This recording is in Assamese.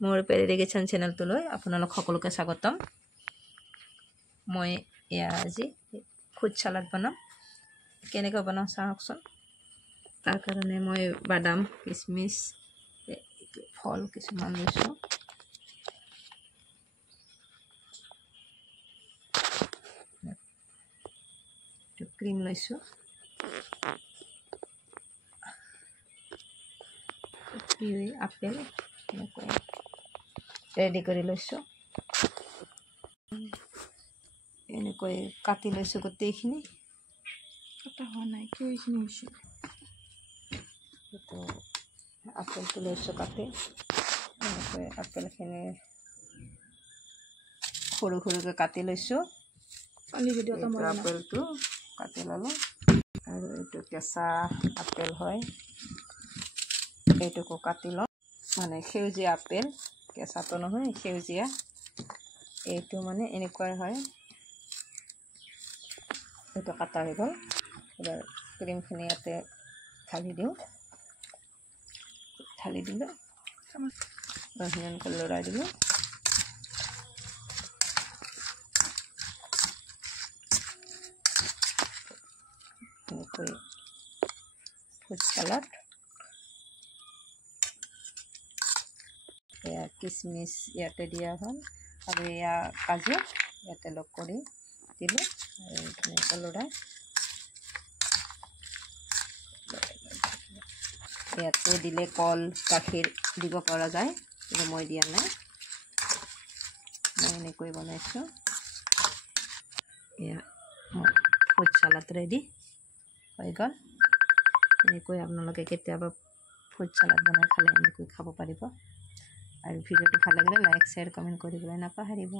মোৰ পেৰেৰি কিচেন চেনেলটোলৈ আপোনালোক সকলোকে স্বাগতম। মই এয়া আজি ফ্ৰুট চালাড বনাম। কেনেকৈ বনাওঁ চাওকচোন। তাৰ কাৰণে মই বাদাম, কিচমিচ, ফল কিছুমান লৈছোঁ। ক্ৰীম লৈছোঁ, কিৱি, আপেল এনেকৈ ৰেডি কৰি লৈছোঁ। এনেকৈ কাটি লৈছোঁ গোটেইখিনি। কটা হোৱা নাই কিয় এইখিনি হৈছে? আপেলটো লৈছোঁ কাটি। এনেকৈ আপেলখিনি সৰু সৰুকৈ কাটি লৈছোঁ। আপেলটো কাটি ল'লোঁ আৰু এইটো কেঁচা আপেল হয়, এইটোকো কাটি লওঁ। মানে সেউজীয়া আপেল, কেঁচাটো নহয়, সেউজীয়া। এইটো মানে এনেকুৱাই হয়। এইটো কাটা হৈ গ'ল। এবাৰ ক্ৰীমখিনি ইয়াতে ঢালি দিওঁ। ঢালি দিলোঁ, ধুনীয়াকৈ লৰাই দিলোঁ। এনেকৈ ফ্ৰুট চালাড। এয়া কিচমিচ ইয়াতে দিয়া হ'ল আৰু এয়া কাজু ইয়াতে লগ কৰি দিলোঁ আৰু ধুনীয়াকৈ লৰাই। ইয়াতে দিলে কল, গাখীৰ দিব পৰা যায়, কিন্তু মই দিয়া নাই। মই এনেকৈ বনাইছোঁ। এয়া মোৰ ফ্ৰুট চালাড ৰেডি হৈ গ'ল। এনেকৈ আপোনালোকে কেতিয়াবা ফ্ৰুট চালাড বনাই খালে এনেকৈ খাব পাৰিব। আৰু ভিডিঅ'টো ভাল লাগিলে লাইক, শ্বেয়াৰ, কমেণ্ট কৰিবলৈ নাপাহৰিব।